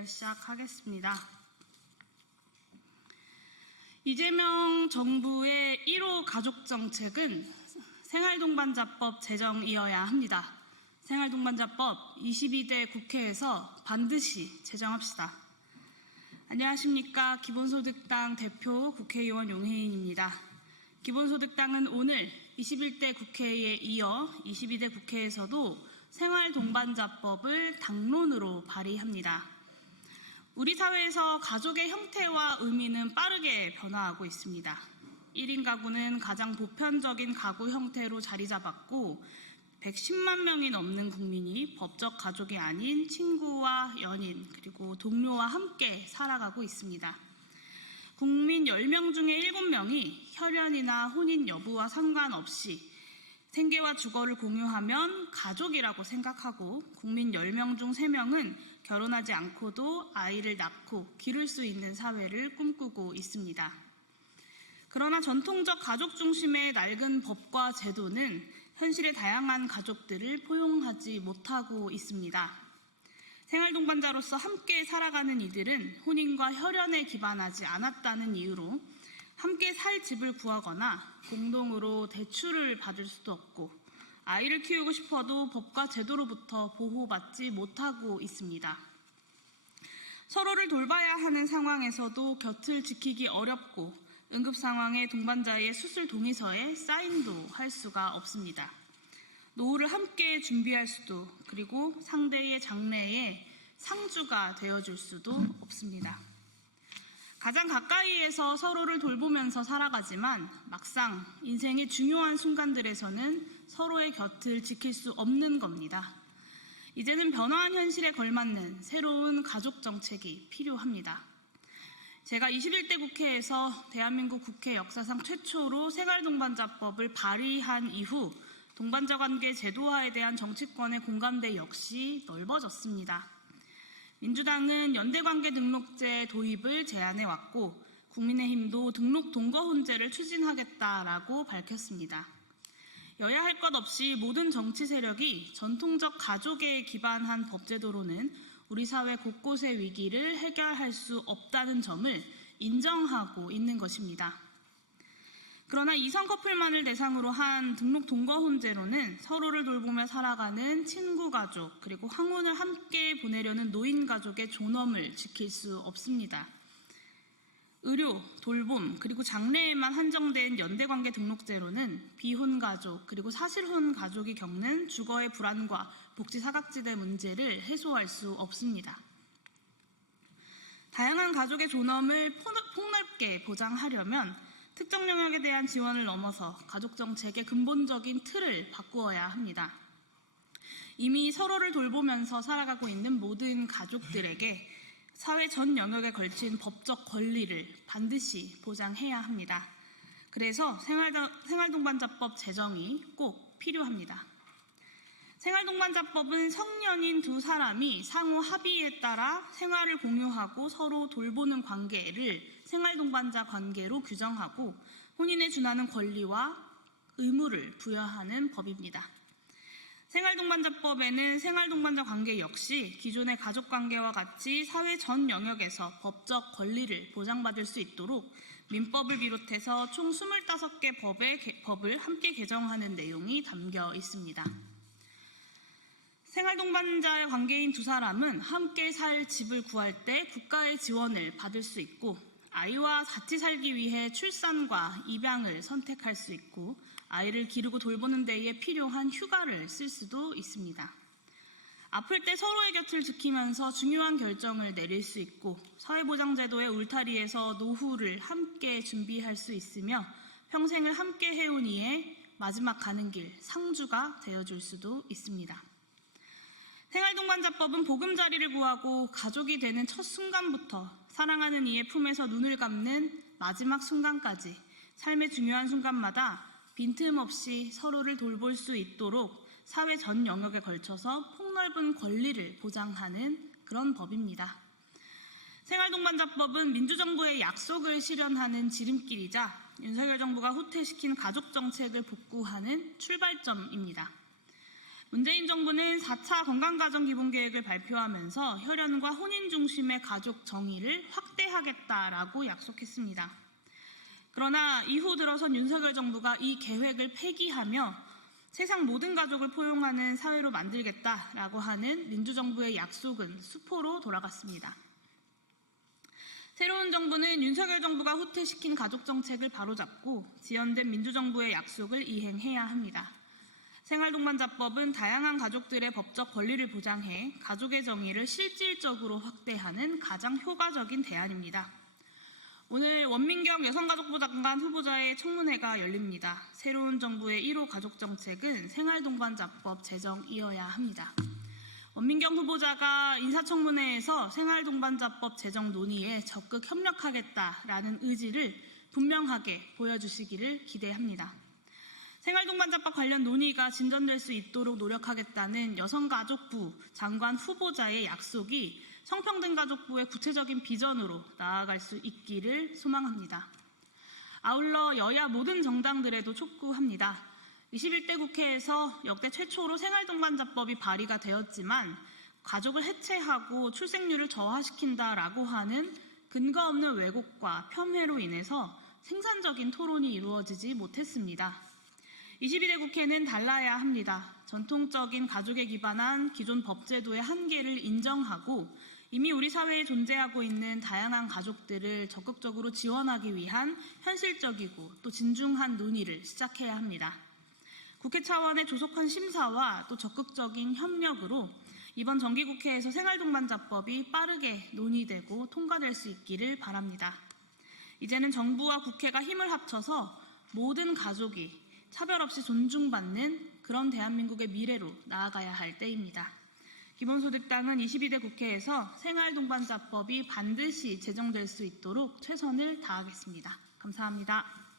답변 시작하겠습니다. 이재명 정부의 1호 가족정책은 생활동반자법 제정이어야 합니다. 생활동반자법 22대 국회에서 반드시 제정합시다. 안녕하십니까. 기본소득당 대표 국회의원 용혜인입니다. 기본소득당은 오늘 21대 국회에 이어 22대 국회에서도 생활동반자법을 당론으로 발의합니다. 우리 사회에서 가족의 형태와 의미는 빠르게 변화하고 있습니다. 1인 가구는 가장 보편적인 가구 형태로 자리 잡았고 110만 명이 넘는 국민이 법적 가족이 아닌 친구와 연인 그리고 동료와 함께 살아가고 있습니다. 국민 10명 중에 7명이 혈연이나 혼인 여부와 상관없이 생계와 주거를 공유하면 가족이라고 생각하고 국민 10명 중 3명은 결혼하지 않고도 아이를 낳고 기를 수 있는 사회를 꿈꾸고 있습니다. 그러나 전통적 가족 중심의 낡은 법과 제도는 현실의 다양한 가족들을 포용하지 못하고 있습니다. 생활동반자로서 함께 살아가는 이들은 혼인과 혈연에 기반하지 않았다는 이유로 함께 살 집을 구하거나 공동으로 대출을 받을 수도 없고 아이를 키우고 싶어도 법과 제도로부터 보호받지 못하고 있습니다. 서로를 돌봐야 하는 상황에서도 곁을 지키기 어렵고 응급 상황에 동반자의 수술 동의서에 사인도 할 수가 없습니다. 노후를 함께 준비할 수도 그리고 상대의 장래에 상주가 되어줄 수도 없습니다. 가장 가까이에서 서로를 돌보면서 살아가지만 막상 인생의 중요한 순간들에서는 서로의 곁을 지킬 수 없는 겁니다. 이제는 변화한 현실에 걸맞는 새로운 가족 정책이 필요합니다. 제가 21대 국회에서 대한민국 국회 역사상 최초로 생활동반자법을 발의한 이후 동반자 관계 제도화에 대한 정치권의 공감대 역시 넓어졌습니다. 민주당은 연대관계 등록제 도입을 제안해왔고 국민의힘도 등록 동거혼제를 추진하겠다라고 밝혔습니다. 여야 할 것 없이 모든 정치 세력이 전통적 가족에 기반한 법제도로는 우리 사회 곳곳의 위기를 해결할 수 없다는 점을 인정하고 있는 것입니다. 그러나 이성 커플만을 대상으로 한 등록 동거혼제로는 서로를 돌보며 살아가는 친구 가족 그리고 황혼을 함께 보내려는 노인 가족의 존엄을 지킬 수 없습니다. 의료, 돌봄 그리고 장래에만 한정된 연대관계 등록제로는 비혼 가족 그리고 사실혼 가족이 겪는 주거의 불안과 복지 사각지대 문제를 해소할 수 없습니다. 다양한 가족의 존엄을 폭넓게 보장하려면 특정 영역에 대한 지원을 넘어서 가족정책의 근본적인 틀을 바꾸어야 합니다. 이미 서로를 돌보면서 살아가고 있는 모든 가족들에게 사회 전 영역에 걸친 법적 권리를 반드시 보장해야 합니다. 그래서 생활동반자법 제정이 꼭 필요합니다. 생활동반자법은 성년인 두 사람이 상호 합의에 따라 생활을 공유하고 서로 돌보는 관계를 생활동반자 관계로 규정하고 혼인에 준하는 권리와 의무를 부여하는 법입니다. 생활동반자법에는 생활동반자 관계 역시 기존의 가족관계와 같이 사회 전 영역에서 법적 권리를 보장받을 수 있도록 민법을 비롯해서 총 25개 법을 함께 개정하는 내용이 담겨 있습니다. 생활동반자 관계인 두 사람은 함께 살 집을 구할 때 국가의 지원을 받을 수 있고 아이와 같이 살기 위해 출산과 입양을 선택할 수 있고 아이를 기르고 돌보는 데에 필요한 휴가를 쓸 수도 있습니다. 아플 때 서로의 곁을 지키면서 중요한 결정을 내릴 수 있고 사회보장제도의 울타리에서 노후를 함께 준비할 수 있으며 평생을 함께 해온 이의 마지막 가는 길 상주가 되어줄 수도 있습니다. 생활동반자법은 보금자리를 구하고 가족이 되는 첫 순간부터 사랑하는 이의 품에서 눈을 감는 마지막 순간까지 삶의 중요한 순간마다 빈틈없이 서로를 돌볼 수 있도록 사회 전 영역에 걸쳐서 폭넓은 권리를 보장하는 그런 법입니다. 생활동반자법은 민주정부의 약속을 실현하는 지름길이자 윤석열 정부가 후퇴시킨 가족정책을 복구하는 출발점입니다. 문재인 정부는 4차 건강가정기본계획을 발표하면서 혈연과 혼인 중심의 가족 정의를 확대하겠다라고 약속했습니다. 그러나 이후 들어선 윤석열 정부가 이 계획을 폐기하며 세상 모든 가족을 포용하는 사회로 만들겠다라고 하는 민주정부의 약속은 수포로 돌아갔습니다. 새로운 정부는 윤석열 정부가 후퇴시킨 가족정책을 바로잡고 지연된 민주정부의 약속을 이행해야 합니다. 생활동반자법은 다양한 가족들의 법적 권리를 보장해 가족의 정의를 실질적으로 확대하는 가장 효과적인 대안입니다. 오늘 원민경 여성가족부 장관 후보자의 청문회가 열립니다. 새로운 정부의 1호 가족정책은 생활동반자법 제정이어야 합니다. 원민경 후보자가 인사청문회에서 생활동반자법 제정 논의에 적극 협력하겠다라는 의지를 분명하게 보여주시기를 기대합니다. 생활동반자법 관련 논의가 진전될 수 있도록 노력하겠다는 여성가족부 장관 후보자의 약속이 성평등가족부의 구체적인 비전으로 나아갈 수 있기를 소망합니다. 아울러 여야 모든 정당들에도 촉구합니다. 21대 국회에서 역대 최초로 생활동반자법이 발의가 되었지만 가족을 해체하고 출생률을 저하시킨다라고 하는 근거 없는 왜곡과 폄훼로 인해서 생산적인 토론이 이루어지지 못했습니다. 22대 국회는 달라야 합니다. 전통적인 가족에 기반한 기존 법제도의 한계를 인정하고 이미 우리 사회에 존재하고 있는 다양한 가족들을 적극적으로 지원하기 위한 현실적이고 또 진중한 논의를 시작해야 합니다. 국회 차원의 조속한 심사와 또 적극적인 협력으로 이번 정기국회에서 생활동반자법이 빠르게 논의되고 통과될 수 있기를 바랍니다. 이제는 정부와 국회가 힘을 합쳐서 모든 가족이 차별 없이 존중받는 그런 대한민국의 미래로 나아가야 할 때입니다. 기본소득당은 22대 국회에서 생활동반자법이 반드시 제정될 수 있도록 최선을 다하겠습니다. 감사합니다.